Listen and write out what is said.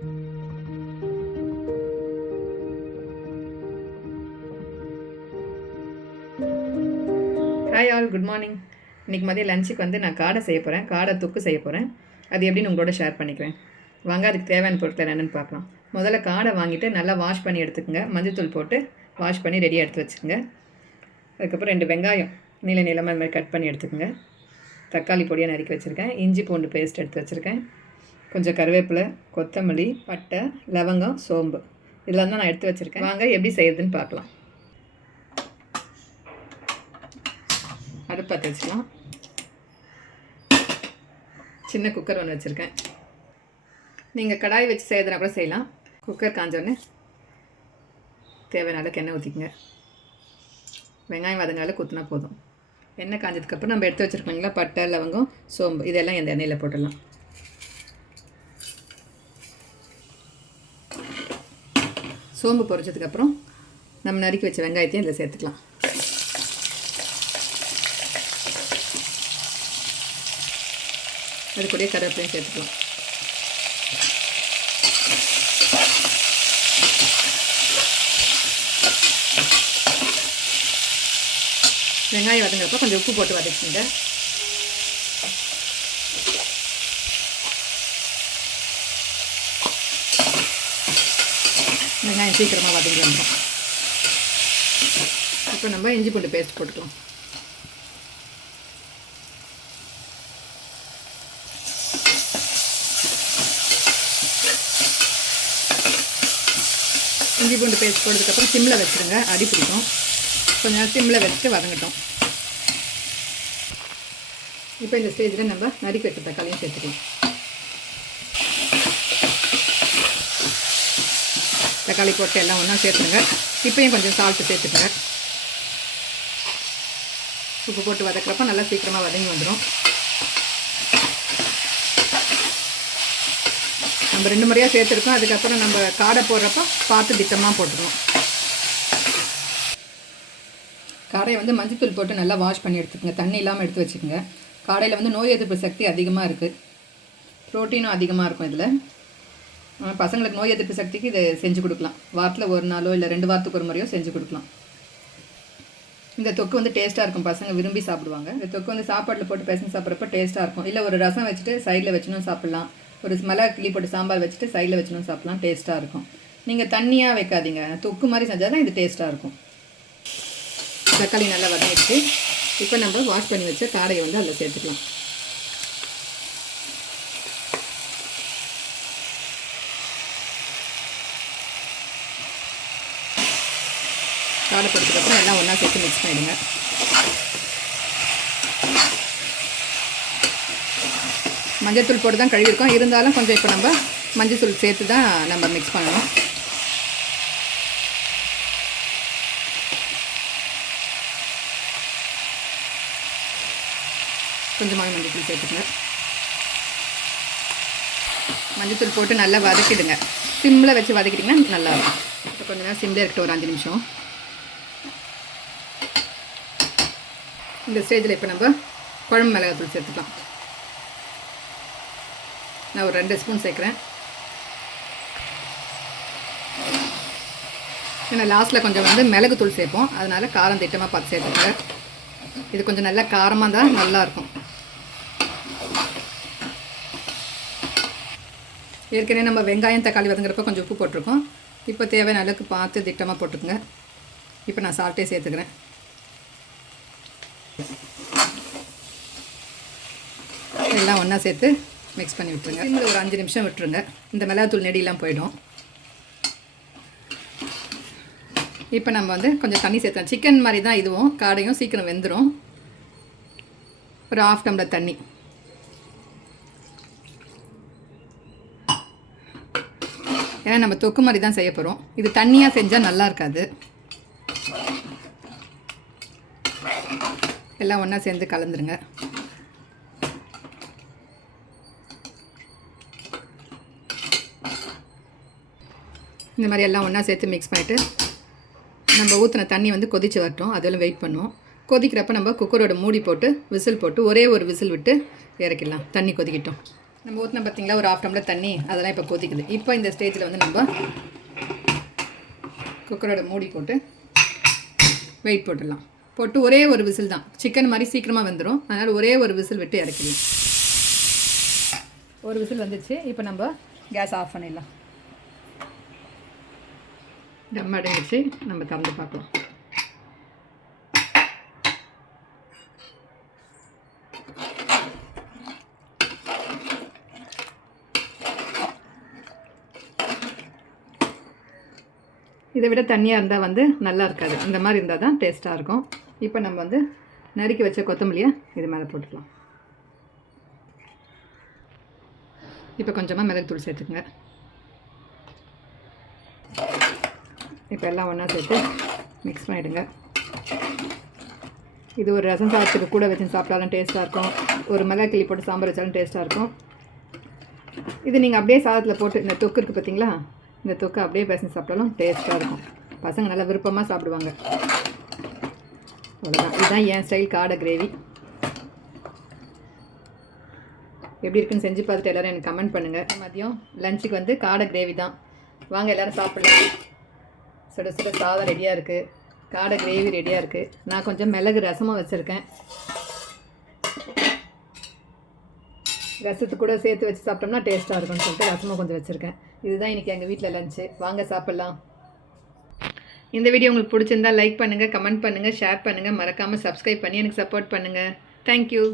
Hi all, good morning. இன்றைக்கி மதியம் லஞ்சுக்கு வந்து நான் காடை செய்ய போகிறேன். காடை தொக்கு செய்ய போகிறேன். அது எப்படின்னு உங்களோட ஷேர் பண்ணிக்கிறேன். வாங்க அதுக்கு தேவையான பொருட்கள் என்னென்னு பார்க்கலாம். முதல்ல காடை வாங்கிட்டு நல்லா வாஷ் பண்ணி எடுத்துக்கோங்க. மஞ்சள்தூள் போட்டு வாஷ் பண்ணி ரெடியாக எடுத்து வச்சுக்கோங்க. அதுக்கப்புறம் 2 வெங்காயம் நீளமாக இந்த மாதிரி கட் பண்ணி எடுத்துக்கோங்க. தக்காளி பொடியாக நறுக்கி வச்சுருக்கேன். இஞ்சி பூண்டு பேஸ்ட் எடுத்து வச்சுருக்கேன். கொஞ்சம் கருவேப்பிலை, கொத்தமல்லி, பட்டை, லவங்கம், சோம்பு இதெல்லாம் தான் நான் எடுத்து வச்சுருக்கேன். வாங்க எப்படி செய்யுதுன்னு பார்க்கலாம். அடுப்பை வச்சுக்கலாம். சின்ன குக்கர் ஒன்று வச்சுருக்கேன். நீங்கள் கடாய் வச்சு செய்யறதுனா கூட செய்யலாம். குக்கர் காஞ்சோடனே தேவையான அளவுக்கு எண்ணெய் ஊற்றிக்குங்க. வெங்காயம் வதங்கால குத்தினா போதும். எண்ணெய் காஞ்சதுக்கப்புறம் நம்ம எடுத்து வச்சுருக்கோங்களா பட்டை, லவங்கம், சோம்பு இதெல்லாம் இந்த எண்ணெயில் போட்டுடலாம். சோம்பு பொரிச்சதுக்கப்புறம் நம்ம நறுக்கி வச்ச வெங்காயத்தையும் இதில் சேர்த்துக்கலாம். அது கூடயே கருவேப்பிலையும் சேர்த்துக்கலாம். வெங்காயம் வதங்கிறப்ப கொஞ்சம் உப்பு போட்டு வதக்கிங்க. வெங்காயம் சீக்கிரமாக வதங்கி வந்துடும். இப்போ நம்ம இஞ்சி பூண்டு பேஸ்ட் போட்டுக்கலாம். இஞ்சி பூண்டு பேஸ்ட் போட்டதுக்கப்புறம் சிம்மில் வச்சுருங்க, அடி பிடிக்கும். கொஞ்ச நேரம் சிம்மில் வச்சுட்டு வதங்கட்டும். இப்போ இந்த ஸ்டேஜில் நம்ம நறுக்கி வச்ச தக்காளியும் சேர்த்துக்கலாம். தக்காளி போட்டு எல்லாம் ஒன்றா சேர்த்துருங்க. இப்போயும் கொஞ்சம் சால்ட்டு சேர்த்துக்கங்க. உப்பு போட்டு வதக்கிறப்ப நல்லா சீக்கிரமாக வதங்கி வந்துடும். நம்ம 2 முறையாக சேர்த்துருக்கோம். அதுக்கப்புறம் நம்ம காடை போடுறப்போ பார்த்து திட்டமாக போட்டுக்கணும். காடையை வந்து மஞ்சத்தூள் போட்டு நல்லா வாஷ் பண்ணி எடுத்துக்கோங்க. தண்ணி இல்லாமல் எடுத்து வச்சுக்கோங்க. காடையில் வந்து நோய் எதிர்ப்பு சக்தி அதிகமாக இருக்குது. ப்ரோட்டீனும் அதிகமாக இருக்கும் இதில். பசங்களுக்கு நோய் எதிர்ப்பு சக்திக்கு இதை செஞ்சு கொடுக்கலாம். வாரத்தில் 1 நாளோ இல்லை 2 வாரத்துக்கு ஒரு முறையோ செஞ்சு கொடுக்கலாம். இந்த தொக்கு வந்து டேஸ்ட்டாக இருக்கும். பசங்க விரும்பி சாப்பிடுவாங்க. இந்த தொக்கு வந்து சாப்பாட்டில் போட்டு பசங்க சாப்பிட்றப்ப டேஸ்ட்டாக இருக்கும். இல்லை ஒரு ரசம் வச்சுட்டு சைடில் வச்சுணும் சாப்பிட்லாம். ஒரு மிளகா கிளி போட்டு சாம்பார் வச்சுட்டு சைடில் வச்சுணும் சாப்பிட்லாம். டேஸ்ட்டாக இருக்கும். நீங்கள் தண்ணியாக வைக்காதீங்க. தொக்கு மாதிரி செஞ்சால் தான் இது டேஸ்ட்டாக இருக்கும். தக்காளி நல்லா வதங்கிட்டு இப்போ நம்ம வாஷ் பண்ணி வச்ச காடையை வந்து அதில் சேர்த்துக்கலாம். காடை போட்டதுக்கப்புறம் எல்லாம் ஒன்றா சேர்த்து மிக்ஸ் பண்ணிவிடுங்க. மஞ்சள் போட்டு தான் கழுவிருக்கோம். இருந்தாலும் கொஞ்சம் இப்போ நம்ம மஞ்சள் தூள் சேர்த்து தான் நம்ம மிக்ஸ் பண்ணணும். கொஞ்சமாக மஞ்சள் தூள் சேர்த்துக்கங்க. மஞ்சள் தூள் போட்டு நல்லா வதக்கிடுங்க. சிம்மில் வச்சு வதக்கிட்டிங்கன்னா நல்லாயிருக்கும். இப்போ கொஞ்சம் நேரம் சிம்மில் இருக்கட்டும், ஒரு 5 நிமிஷம். இந்த ஸ்டேஜில் இப்போ நம்ம குழம்பு மிளகாத்தூள் சேர்த்துக்கலாம். நான் ஒரு 2 ஸ்பூன் சேர்க்குறேன். ஏன்னா லாஸ்ட்டில் கொஞ்சம் வந்து மிளகுத்தூள் சேர்ப்போம். அதனால் காரம் திட்டமாக பார்த்து சேர்த்துக்கங்க. இது கொஞ்சம் நல்லா காரமாக தான் நல்லாயிருக்கும். ஏற்கனவே நம்ம வெங்காயம் தக்காளி வதங்குறப்ப கொஞ்சம் உப்பு போட்டிருக்கோம். இப்போ தேவையான அளவுக்கு பார்த்து திட்டமாக போட்டுக்குங்க. இப்போ நான் சால்ட்டே சேர்த்துக்கிறேன். எல்லாம் ஒன்றா சேர்த்து மிக்ஸ் பண்ணி விட்டுருங்க. சிம்மில் ஒரு 5 நிமிஷம் விட்டுருங்க. இந்த மிளகாத்தூள் நெடியெல்லாம் போயிடும். இப்போ நம்ம வந்து கொஞ்சம் தண்ணி சேர்த்தோம். சிக்கன் மாதிரி தான் இதுவும். காடையும் சீக்கிரம் வெந்துடும். ஒரு 1/2 டம்ளர் தண்ணி. ஏன்னா நம்ம தொக்கு மாதிரி தான் செய்ய போகிறோம். இது தண்ணியாக செஞ்சால் நல்லா இருக்காது. எல்லாம் ஒன்றா சேர்ந்து கலந்துருங்க. இந்த மாதிரி எல்லாம் ஒன்றா சேர்த்து மிக்ஸ் பண்ணிவிட்டு நம்ம ஊற்றின தண்ணி வந்து கொதித்து வரட்டும். அதெல்லாம் வெயிட் பண்ணுவோம். கொதிக்கிறப்ப நம்ம குக்கரோட மூடி போட்டு விசில் போட்டு ஒரே ஒரு விசில் விட்டு இறக்கிடலாம். தண்ணி கொதிக்கிட்டோம். நம்ம ஊற்றின பார்த்திங்களா ஒரு 1/2 டம்ளர் தண்ணி, அதெல்லாம் இப்போ கொதிக்குது. இப்போ இந்த ஸ்டேஜில் வந்து நம்ம குக்கரோட மூடி போட்டு வெயிட் போட்டுடலாம். போட்டு ஒரே ஒரு விசில் தான், சிக்கன் மாதிரி சீக்கிரமாக வந்துடும். அதனால் ஒரே ஒரு விசில் விட்டு இறக்கிடலாம். ஒரு விசில் வந்துச்சு. இப்போ நம்ம கேஸ் ஆஃப் பண்ணிடலாம். தம் அடங்கிடுச்சு. நம்ம திறந்து பார்க்கலாம். இதை விட தண்ணியாக இருந்தால் வந்து நல்லா இருக்காது. இந்த மாதிரி இருந்தால் தான் டேஸ்ட்டாக இருக்கும். இப்போ நம்ம வந்து நறுக்கி வச்ச கொத்தமல்லியை இது மேலே போட்டுக்கலாம். இப்போ கொஞ்சமாக மிளகுத்தூள் சேர்த்துக்குங்க. இப்போ எல்லாம் ஒன்றா சேர்த்து மிக்ஸ் பண்ணிவிடுங்க. இது ஒரு ரசம் சாதத்துக்கு கூட வச்சு சாப்பிட்டாலும் டேஸ்ட்டாக இருக்கும். ஒரு மிளகாய் கிள்ளி போட்டு சாம்பார் வச்சாலும் டேஸ்ட்டாக இருக்கும். இது நீங்கள் அப்படியே சாதத்தில் போட்டு, இந்த தொக்கு இருக்குது பார்த்தீங்களா, இந்த தொக்கை அப்படியே பேசஞ்சு சாப்பிட்டாலும் டேஸ்ட்டாக இருக்கும். பசங்க நல்லா விருப்பமாக சாப்பிடுவாங்க. அவ்வளோதான். இதுதான் என் ஸ்டைல் காடை கிரேவி. எப்படி இருக்குன்னு செஞ்சு பார்த்துட்டு எல்லோரும் எனக்கு கமெண்ட் பண்ணுங்கள். மதியம் லஞ்சுக்கு வந்து காடை கிரேவி தான். வாங்க எல்லோரும் சாப்பிடலாம். சுட சுட சாதம் ரெடியாக இருக்குது, காடை கிரேவி ரெடியாக இருக்குது. நான் கொஞ்சம் மிளகு ரசமாக வச்சுருக்கேன். ரசத்து கூட சேர்த்து வச்சு சாப்பிட்டோம்னா டேஸ்ட்டாக இருக்கும்னு சொல்லிட்டு ரசமாக கொஞ்சம் வச்சுருக்கேன். இதுதான் இன்றைக்கி எங்கள் வீட்டில் லஞ்சு. வாங்க சாப்பிட்லாம். இந்த வீடியோ உங்களுக்கு பிடிச்சிருந்தால் லைக் பண்ணுங்கள், கமெண்ட் பண்ணுங்கள், ஷேர் பண்ணுங்கள். மறக்காமல் சப்ஸ்கிரைப் பண்ணி எனக்கு சப்போர்ட் பண்ணுங்கள். தேங்க்யூ.